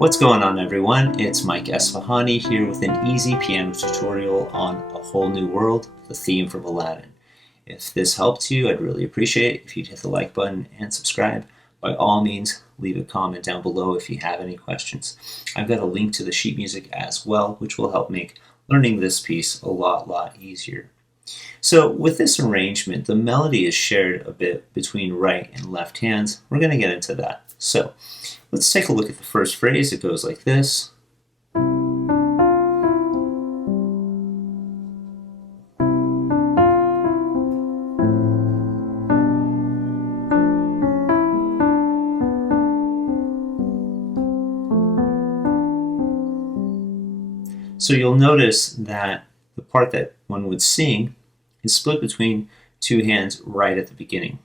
What's going on, everyone? It's Mike Esfahani here with an easy piano tutorial on A Whole New World, the theme from Aladdin. If this helped you, I'd really appreciate it if you'd hit the like button and subscribe. By all means, leave a comment down below if you have any questions. I've got a link to the sheet music as well, which will help make learning this piece a lot easier. So with this arrangement, the melody is shared a bit between right and left hands. We're going to get into that. So let's take a look at the first phrase. It goes like this. So you'll notice that the part that one would sing is split between two hands right at the beginning.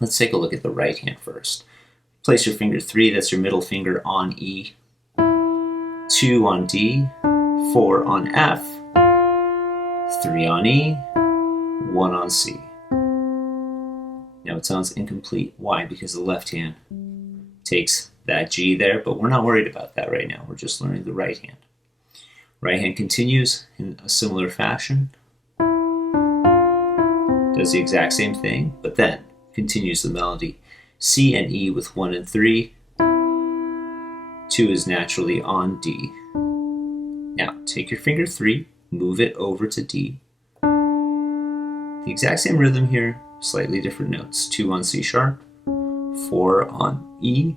Let's take a look at the right hand first. Place your finger 3, that's your middle finger, on E, 2 on D, 4 on F, 3 on E, 1 on C. Now it sounds incomplete. Why? Because the left hand takes that G there, but we're not worried about that right now. We're just learning the right hand. Right hand continues in a similar fashion, does the exact same thing, but then continues the melody. C and E with 1 and 3. 2 is naturally on D. Now take your finger 3, move it over to D. The exact same rhythm here, slightly different notes. 2 on C sharp, 4 on E,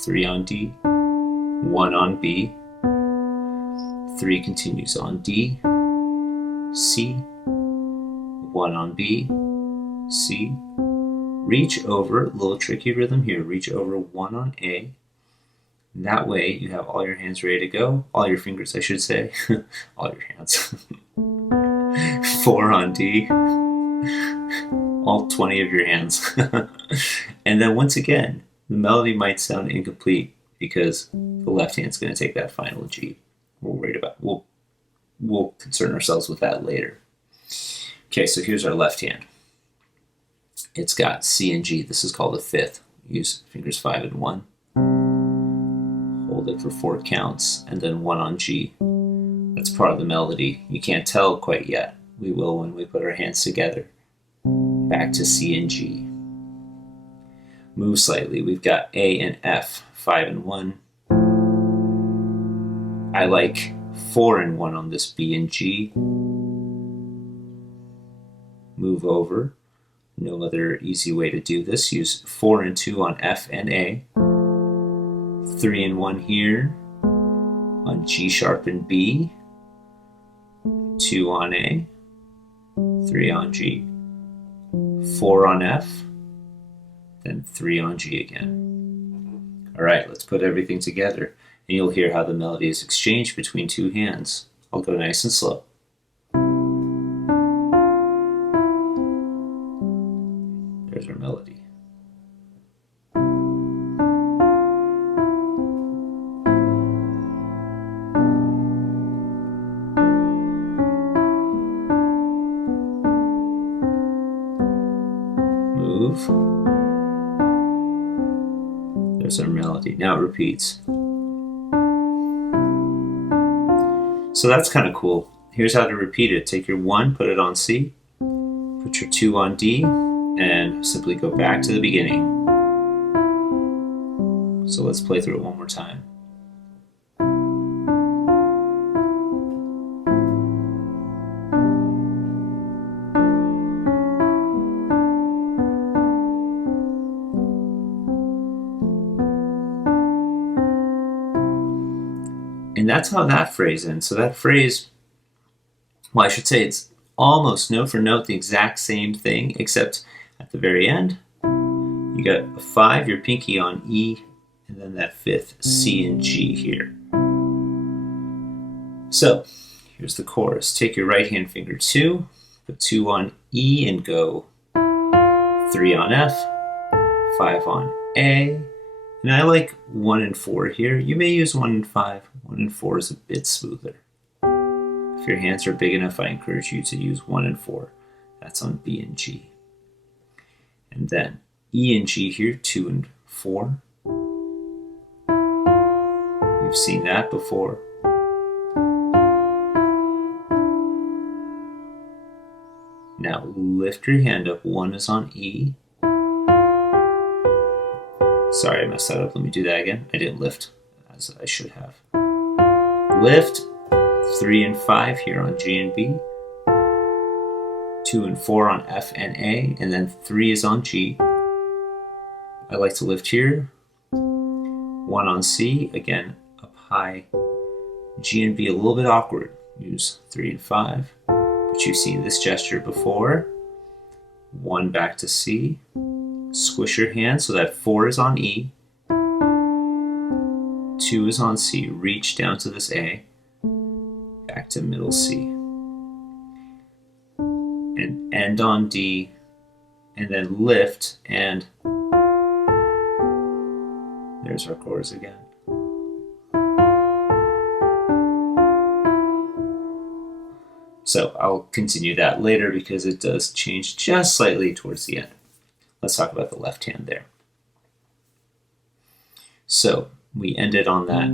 3 on D, 1 on B, 3 continues on D, C, 1 on B, C, reach over, a little tricky rhythm here, reach over 1 on A. And that way you have all your hands ready to go, all your fingers I should say, all your hands. 4 on D, all 20 of your hands. And then once again, the melody might sound incomplete because the left hand's going to take that final G. We'll concern ourselves with that later. Okay, so here's our left hand. It's got C and G. This is called a fifth. Use fingers 5 and 1. Hold it for 4 counts, and then 1 on G. That's part of the melody. You can't tell quite yet. We will when we put our hands together. Back to C and G. Move slightly. We've got A and F, 5 and 1. I like 4 and 1 on this B and G. Move over. No other easy way to do this. Use 4 and 2 on F and A. 3 and 1 here on G sharp and B. 2 on A. 3 on G. 4 on F. Then 3 on G again. All right, let's put everything together. And you'll hear how the melody is exchanged between two hands. I'll go nice and slow. There's our melody. Move. There's our melody. Now it repeats. So that's kind of cool. Here's how to repeat it. Take your 1, put it on C, put your 2 on D, and simply go back to the beginning. So let's play through it one more time. And that's how that phrase ends. So that phrase, well, I should say it's almost note for note the exact same thing, except at the very end, you got a 5, your pinky on E, and then that 5th C and G here. So here's the chorus. Take your right hand finger 2, put 2 on E and go 3 on F, 5 on A, and I like 1 and 4 here. You may use 1 and 5. 1 and 4 is a bit smoother. If your hands are big enough, I encourage you to use 1 and 4. That's on B and G. And then E and G here, 2 and 4. You've seen that before. Now lift your hand up. 1 is on E. Sorry, I messed that up. Let me do that again. I didn't lift as I should have. Lift. 3 and 5 here on G and B. 2 and 4 on F and A. And then 3 is on G. I like to lift here. 1 on C. Again, up high. G and B a little bit awkward. Use 3 and 5. But you've seen this gesture before. 1 back to C. Squish your hand so that 4 is on E. 2 is on C. Reach down to this A. Back to middle C. And end on D. And then lift, and there's our chords again. So I'll continue that later because it does change just slightly towards the end. Let's talk about the left hand there. So we ended on that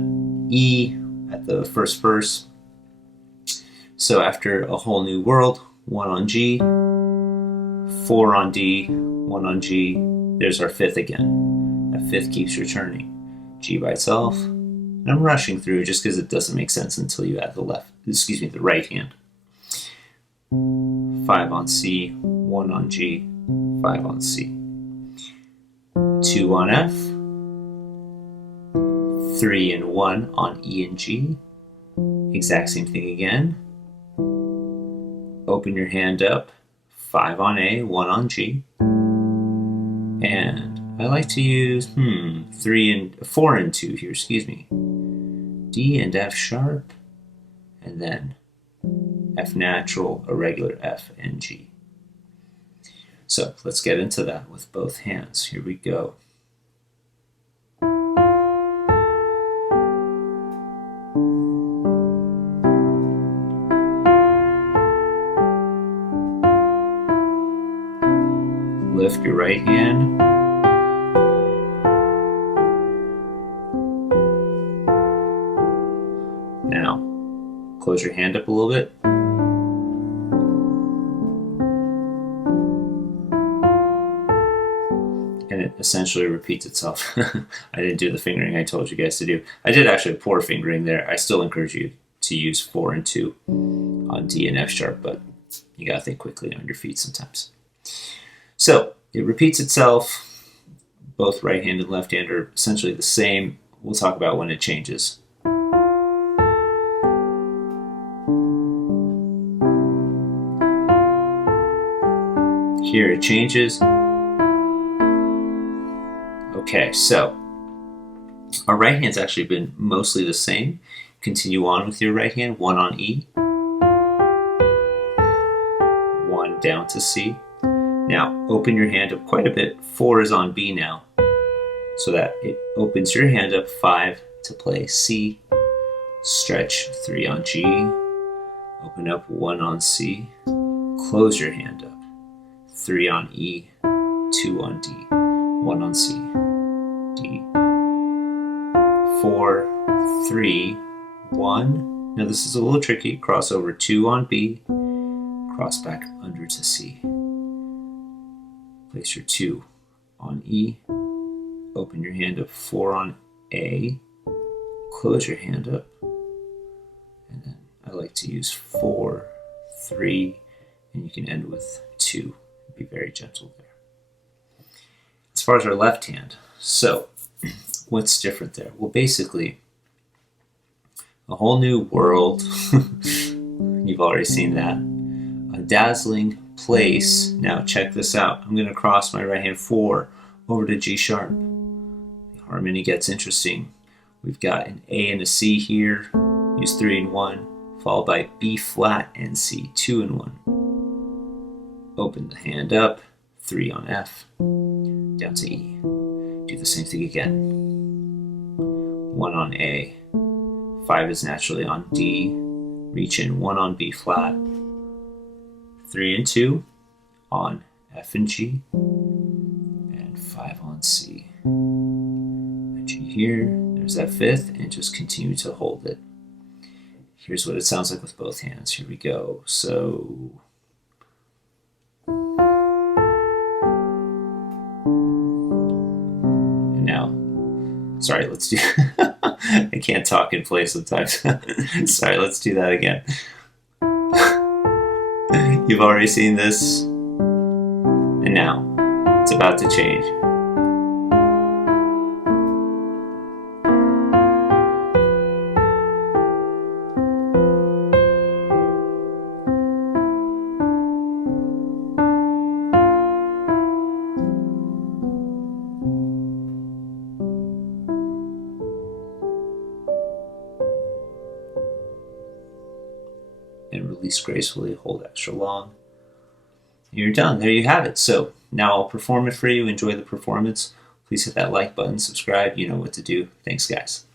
E at the first verse. So after a whole new world, 1 on G, 4 on D, 1 on G, there's our 5th again. That 5th keeps returning. G by itself. And I'm rushing through just because it doesn't make sense until you add the the right hand. 5 on C, 1 on G, 5 on C. 2 on F, 3 and 1 on E and G. Exact same thing again. Open your hand up, 5 on A, 1 on G. And I like to use 4 and 2 here, excuse me. D and F sharp, and then F natural, a regular F and G. So let's get into that with both hands. Here we go. Lift your right hand. Now, close your hand up a little bit. And it essentially repeats itself. I didn't do the fingering I told you guys to do. I did actually poor fingering there. I still encourage you to use 4 and 2 on D and F sharp, but you gotta think quickly on your feet sometimes. So it repeats itself. Both right hand and left hand are essentially the same. We'll talk about when it changes. Here it changes. Okay, so our right hand's actually been mostly the same. Continue on with your right hand. 1 on E. 1 down to C. Now, open your hand up quite a bit. 4 is on B now. So that it opens your hand up. 5 to play C. Stretch 3 on G. Open up 1 on C. Close your hand up. 3 on E. 2 on D. 1 on C. D. 4, 3, 1. Now this is a little tricky. Cross over 2 on B. Cross back under to C. Place your 2 on E. Open your hand up. 4 on A. Close your hand up. And then I like to use 4, 3, and you can end with 2. Be very gentle there. As far as our left hand, so what's different there? Well, basically, a whole new world. You've already seen that. A dazzling place. Now check this out. I'm going to cross my right hand 4 over to G sharp. The harmony gets interesting. We've got an A and a C here. Use 3 and 1, followed by B flat and C, 2 and 1. Open the hand up, 3 on F, down to E. Do the same thing again. 1 on A, 5 is naturally on D, reach in 1 on B flat, 3 and 2 on F and G, and 5 on C. A G here, there's There's that fifth, and just continue to hold it. Here's what it sounds like with both hands. Here we go. So and now, sorry, let's do I can't talk and play sometimes. Sorry, let's do that again. You've already seen this, and now it's about to change. And release gracefully, hold extra long. And you're done. There you have it. So now I'll perform it for you. Enjoy the performance. Please hit that like button, subscribe. You know what to do. Thanks, guys.